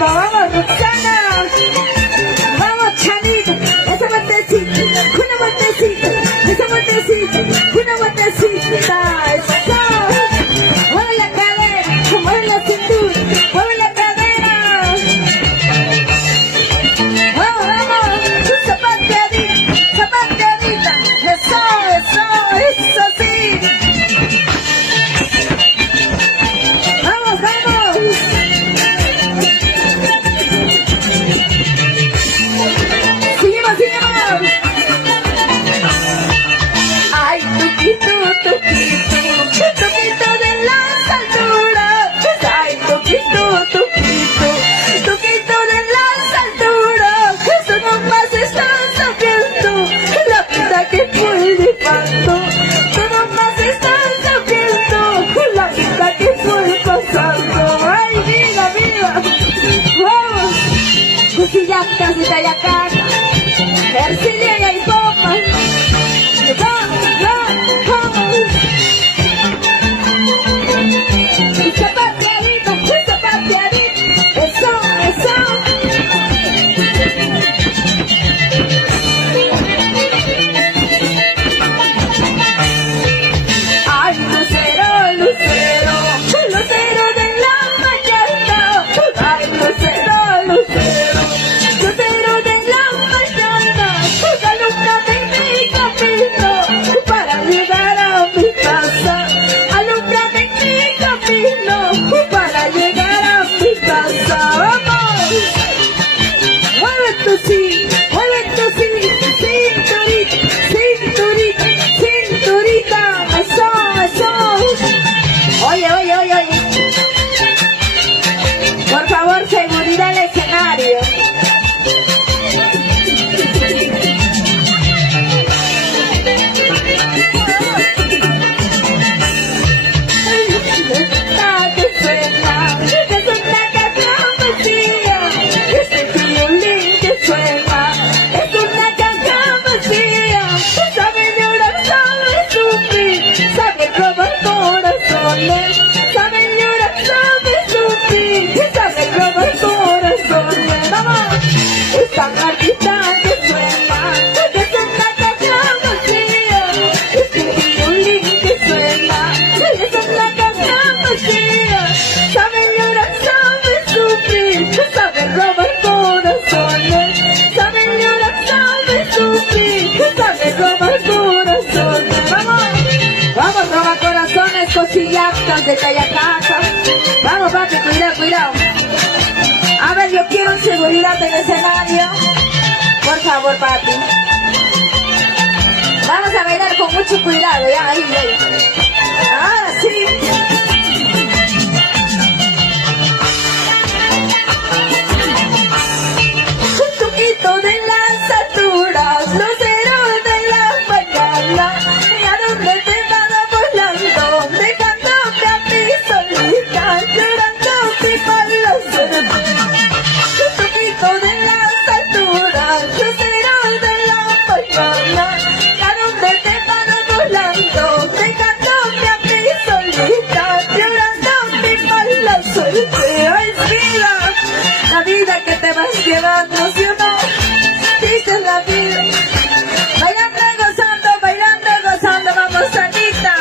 Vamos, Roxana. Vamos, Chanito. Esa vueltecita, una vueltecita, esa vueltecita, una vueltecita. Eso. Mueve la cadera, mueve la cintura, mueve la cadera. Vamos, vamos. Zapateadita, zapateadita. Eso sí. Vamos, vamos. Casi Tayacán, Ercilia y Popa. Vamos. Zapateadito, zapateadito. Eso. Ay, lucero, lucero, lucero de la mañana. Ay, lucero, lucero. Lucero de la mañana, Cactus de Tayacaca. Vamos, papi, cuidado, cuidado. A ver, yo quiero seguridad en el escenario. Por favor, papi. Vamos a bailar con mucho cuidado, ya, ahí, ahí. Ahora sí. Un poquito de las alturas, luceros de la mañana, y a donde te van volando, dejándome a mí solita, llorando pipa la suerte. Un poquito de las alturas, luceros de la mañana, y a donde te van volando, dejándome a mí solita, llorando pipa la suerte. ¡Ay, vida! La vida que te vas llevando, ¿sí o no? Dice la vida. Bailando, gozando, vamos, Anita.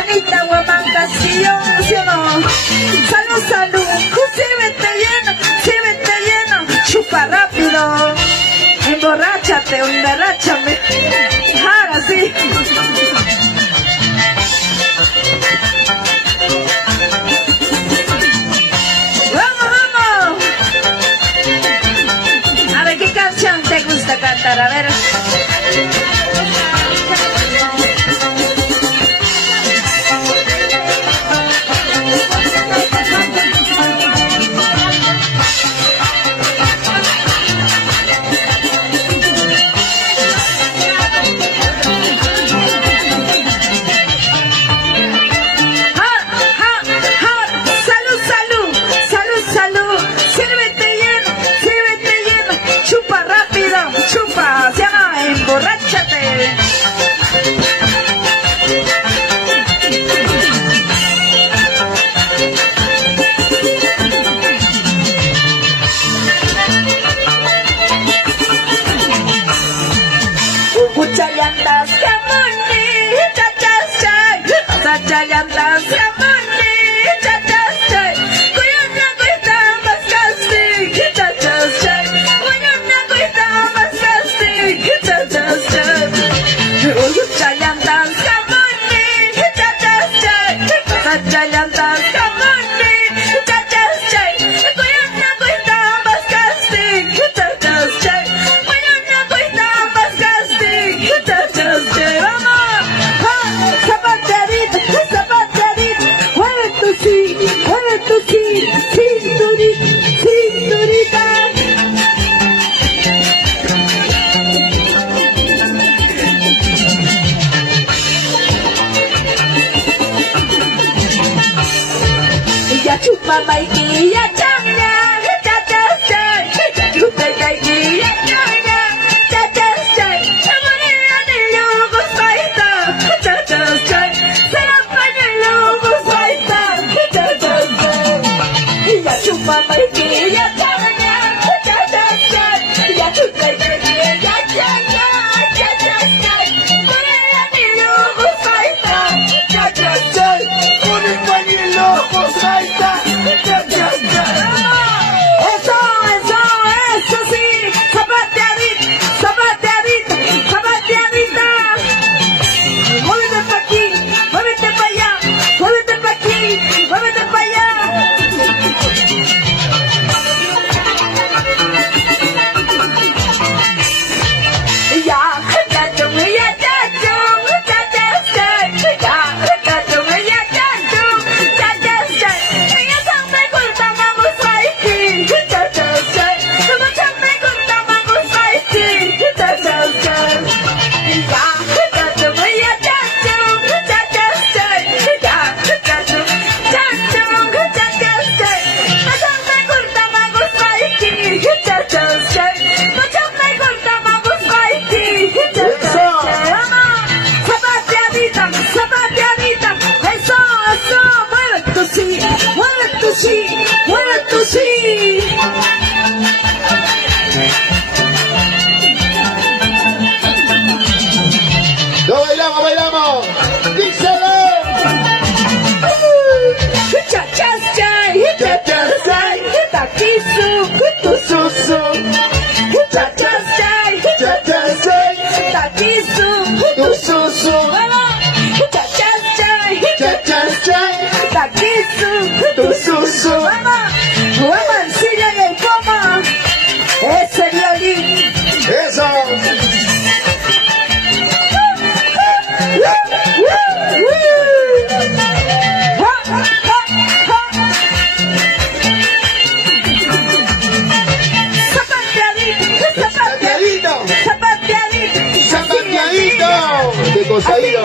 Anita Huamanca, ¿sí o no? Salud, salud. Sírvete lleno, chupa rápido. Emborráchate, emborráchame. Ahora sí. ¿Qué canción te gusta cantar? A ver. Chupa, se llama emborráchate. Muchas llantas, camoni, chachas, chay. Muchas llantas, camoni, chachas, chay. Cuyana cuesta más casi, chachas, chay. Cuyana cuesta más casi, chachas, chay. Muchas llantas, camoni, chachas, chay. Muchas llantas, camoni, chachas, chay. Cuyana cuesta más casi, chachas, chay. Cuyana cuesta más casi, chachas, chay. Vamos, zapateadita, zapateadita. Mueve tu sí, cinturita, cinturita. Ya chupa maikilla chanya, chachas chay. Chupa maikilla chanya, chachas chay. Amarilla ni luego saita, chachas chay. Será paño y luego saita, chachas chay. Ya chupa maikilla chanya, chachas chay. Ya chupa maikilla chanya, chachas chay. Amarilla ni luego saita, chachas chay. Con el paño y luego saita. Eso sí, zapateadita, zapateadita, zapateadita. Muévete pa' aquí, muévete pa' allá, muévete pa' aquí, muévete pa' allá. Kisu, tu susu. Vamos, Mancilla y el Poma. Ese violín. Eso. Zapateadito. De cosadito.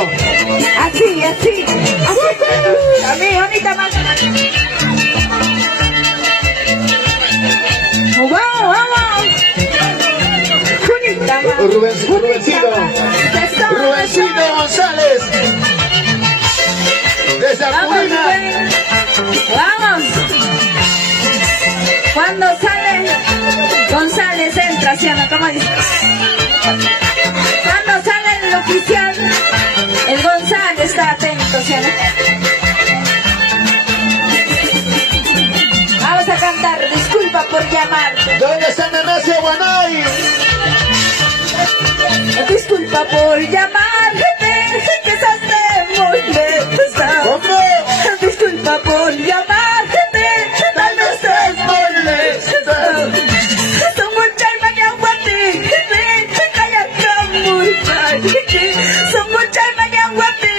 Así. A mí, bonita más. Vamos. Junita más. Rubencito González. Desde Apurina. Vamos. Cuando sale González entra, ¿sí o no? ¿Cómo dice? Cuando sale el oficial, el González está atento, ¿sí o no? Vamos a cantar, disculpa por llamar. ¿Dónde está Nemesio Guanay? Disculpa por llamarte, que estás de molesta. ¿Cómo? Disculpa por llamarte, tal vez estés molesta. Son muchas mañas guapi, calla camurcay. Son muchas mañas guapi,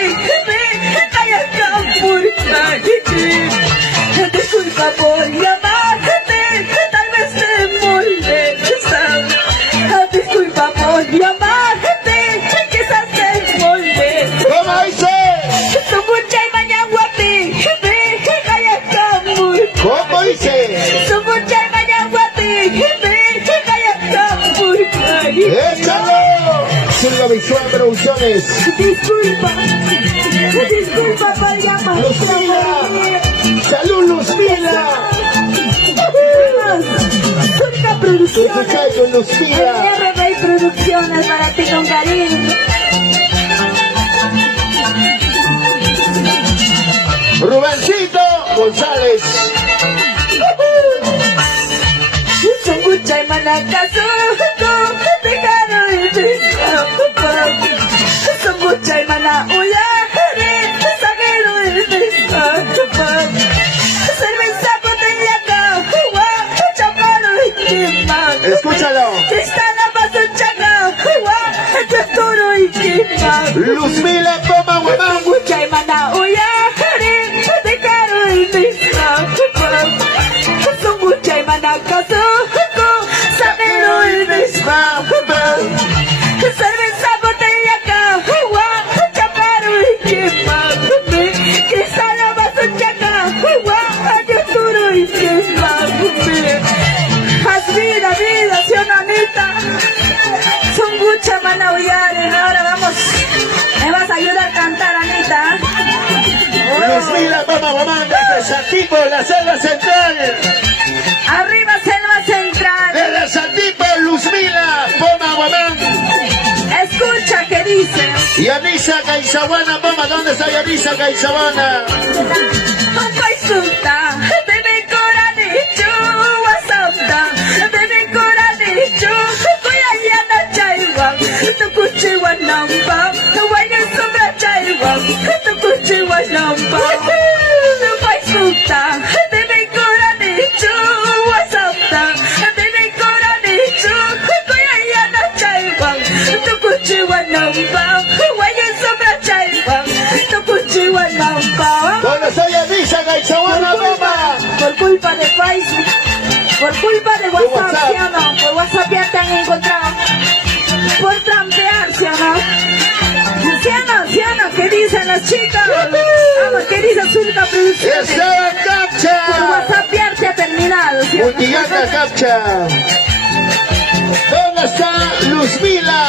calla camurcay. Disculpa por llamarte, tal vez te molesta. Disculpa por llamarte, quizás te molesta. ¿Cómo dice? Son muchas mañas guapi, calla camurcay. ¿Cómo dice? Son muchas mañas guapi, calla camurcay. ¡Échalo! Silva Visual Producciones. Disculpa por llamarte. Luzmila. ¡Salud, Luzmila! Surca Producciones. Escuchando, Luzmila. RB Producciones para ti con cariño. Rubencito González. Sungucha y Manakazu, Tejano y Tizcapa. Sungucha y Manaullare, Sagero y Tizcapa. Cerveza, botella, cajua, chaparo y quimán. Escúchalo. Cristana, vaso, chaca, chasturo y quimán. Luzmila Poma Guamán. Sungucha y Manaullare, Tejano y Tizcapa. Sungucha y Manakazu, Sagero y Tizcapa. Cerveza, botella, cajua, chaparo y quimán. Cristana, vaso, chaca, chasturo y quimán. Haz vida, sionanita. Son muchas manaullares. Ahora vamos. Me vas a ayudar a cantar, Anita. Luzmila Poma Guamán desde Santipo, la Selva Central. Arriba, Selva Central. Desde Santipo, Luzmila Poma Guamán. Escucha que dice. Yanisa Caizabuana Poma, ¿dónde está Yanisa Caizabuana? Paisuta, bebe coradicho, wasapta, bebe coradicho, kuyayana chaiwan, tukuchiwa nampa, wayan sobra chaiwan, tukuchiwa nampa. Paisuta, bebe coradicho, wasapta, bebe coradicho, kuyayana chaiwan, tukuchiwa nampa, wayan sobra chaiwan, tukuchiwa nampa. ¿Dónde está Yanisa Caizabuana Poma? Por culpa de Facebook, por culpa de WhatsApp, ¿sí o no? Por WhatsApp ya te han encontrado. Por trampear, ¿sí o no? ¿Sí o no? ¿Qué dicen las chicas? Vamos, ¿qué dice Surca Producciones? Esteban Por Capcha. WhatsApp ya te ha terminado, ¿sí o no? Multigaca Capcha. ¿Dónde está Luzmila?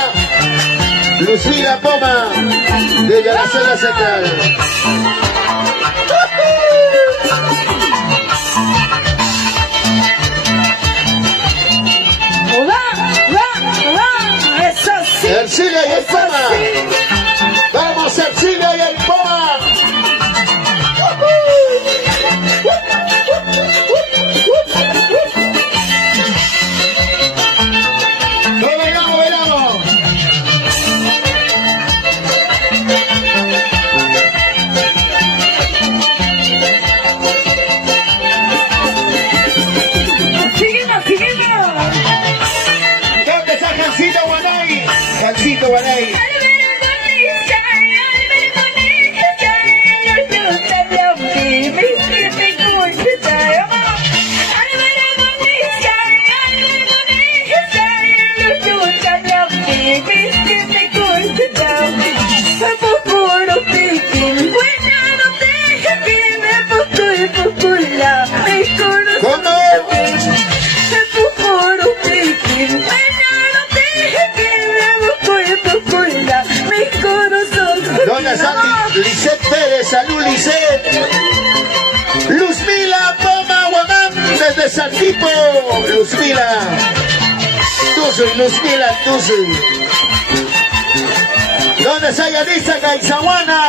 Luzmila Poma, desde la Selva Central. Eso sí. Ercilia y el Eso Poma. sí. Vamos, Ercilia y el Poma. Salud, Lisset. Luzmila Poma Guamán desde Santipo. Luzmila. Tuzu, Luzmila, Tuzu. ¿Dónde está Yanisa Gaizawana?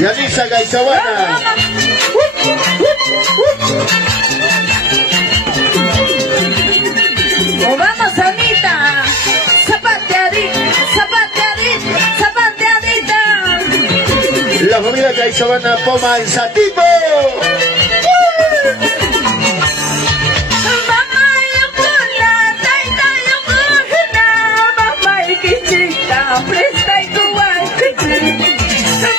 Yanisa Gaizawana. O vamos, Anita. Zapateadita, zapateadita, zapateadita. La familia Gaizawana Poma en Santipo. Mama yukuna, taita yukuna, mama ikichita, presta ikuwai kichi.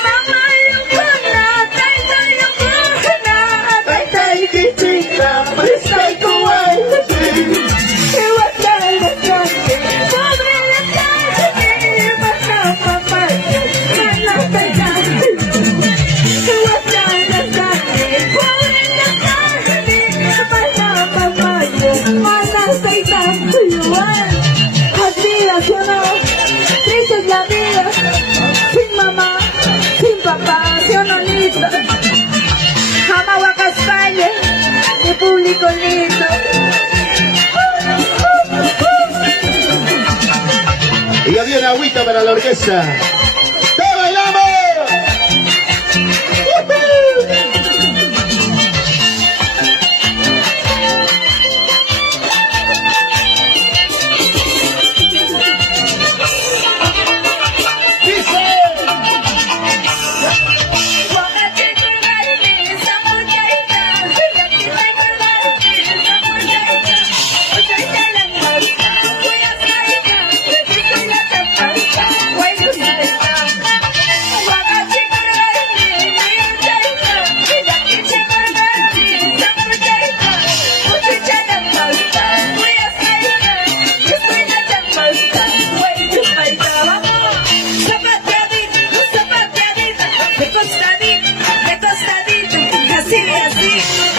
Mama yukuna, taita yukuna, taita ikichita, presta ikuwai kichi. Iwakal na kante, pobre na kante, mana mama, mana taita. Iwakal na kante, pobre na kante, mana mama, mana taita. Igual, así, así o no, triste es la vida, sin mamá, sin papá, ¿sí o no, listo? Jamahuaca, España, mi público lindo. Y había una agüita para la orquesta. ¡Te bailamos!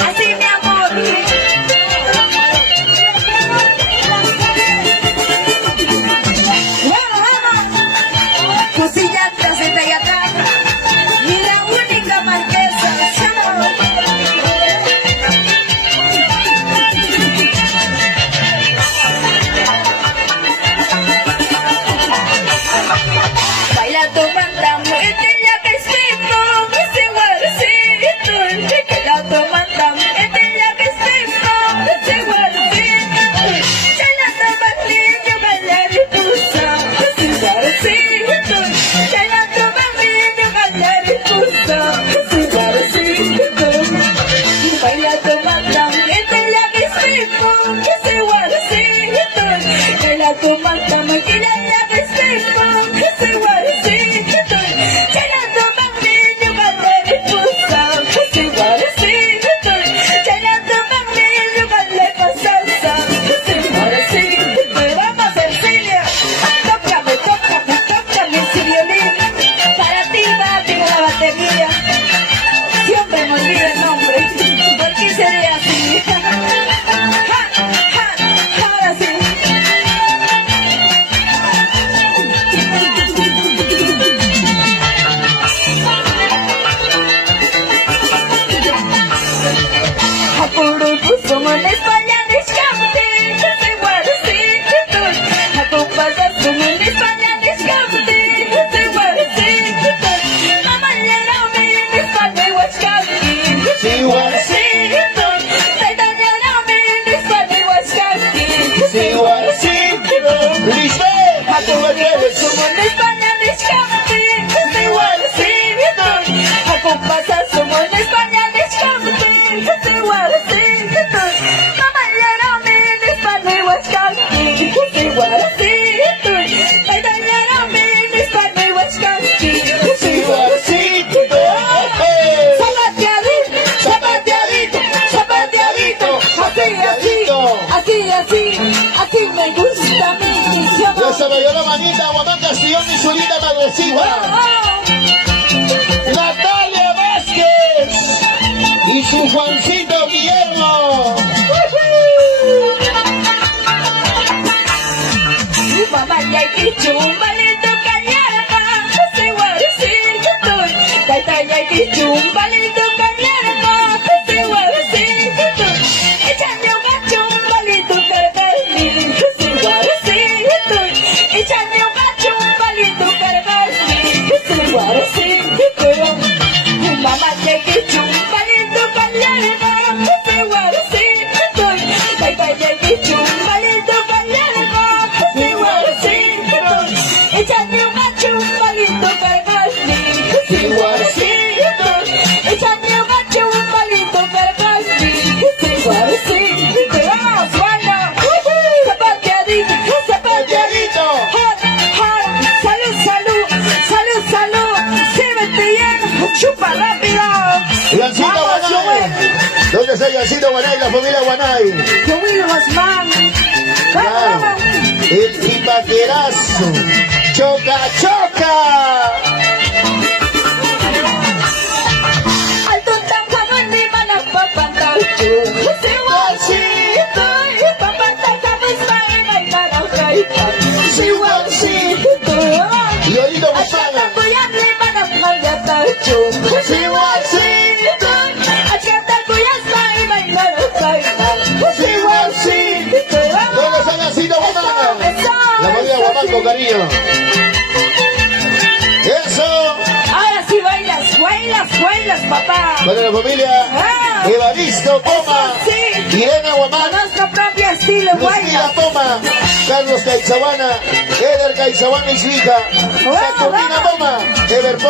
Así, mi amor. Vamos, Cosillata se te ataca. Y la única marquesa. Baila tu manda, muévete ya que escrito, ese guarcito. Que la tu manda, muévete ya que escrito, ese guarcito. Ya la toma niño, bailar y pulsa, ese guarcito. Ya la toma niño, bailar y pulsa, ese guarcito. Baila tu manda, muévete ya que escrito, ese guarcito. Ya la tu manda, muévete ya que escrito, ese guarcito. Siempre me olvido el nombre, porque sería así. Ahora sí. Apuro kusum en España de escape, ese guarcito. Acompasa sum en España de escape, ese guarcito. Mamá llena mi en España huascaqui, ese guarcito. Taita llena mi en España huascaqui, ese guarcito. Apuro kusum en España de escape, ese guarcito. Acompasa sum en España de escape, ese guarcito. Mamá llena mi en España huascaqui, ese guarcito. Taita llena mi en España huascaqui, ese guarcito. Zapateadito, zapateadito, zapateadito. Así me gusta a mí. Ya se me dio la manita, Guamán Castillón y su linda madrecita. Natalia Vázquez y su Juancito Guillermo. Mamá ya hay que chumba, le toca ya. Ese guarcito. Taita ya hay que chumbalito con hierba, que se guaracito. Échale un chumbalito cargazli, que se guaracito. Échale un chumbalito cargazli, que se guaracito. Mamá te que chumbalito con hierba, que se guaracito. Papá te que chumbalito con hierba, que se guaracito. Échale un chumbalito cargazli, que se guaracito. Échale un chumbalito cargazli, que se guaracito. Vamos, baila. Zapateadito, zapateadito. Hot, hot. Salud, salud, salud, salud. Sírvete bien, chupa rápido. Yancito Vamos, Guanay. ¿Dónde está Yancito Guanay, la familia Guanay? Yo Wilmas, man. Claro. Vamos, El Ipaquerazo. Choca, choca. alto tan jamón ni malas papantas. Se guachito, papantas jamás para bailar a caita. Se guachito. Y ahorita Hasta Gusana. cuyan ni malas malgatas. Se guachito. Hasta cuyan para bailar a caita. Se guachito. ¿Dónde está Yancito Guanay? La familia Guanay con cariño. Eso. Ahora sí bailas, bailas, bailas, papá. Para la familia Ah. Evaristo Poma. Sí. Irene Con Guamán. nuestro propio estilo, Lucía bailas. Poma. Carlos Caizabana. Eder Caizabana y su hija. Saturnina Poma. Ever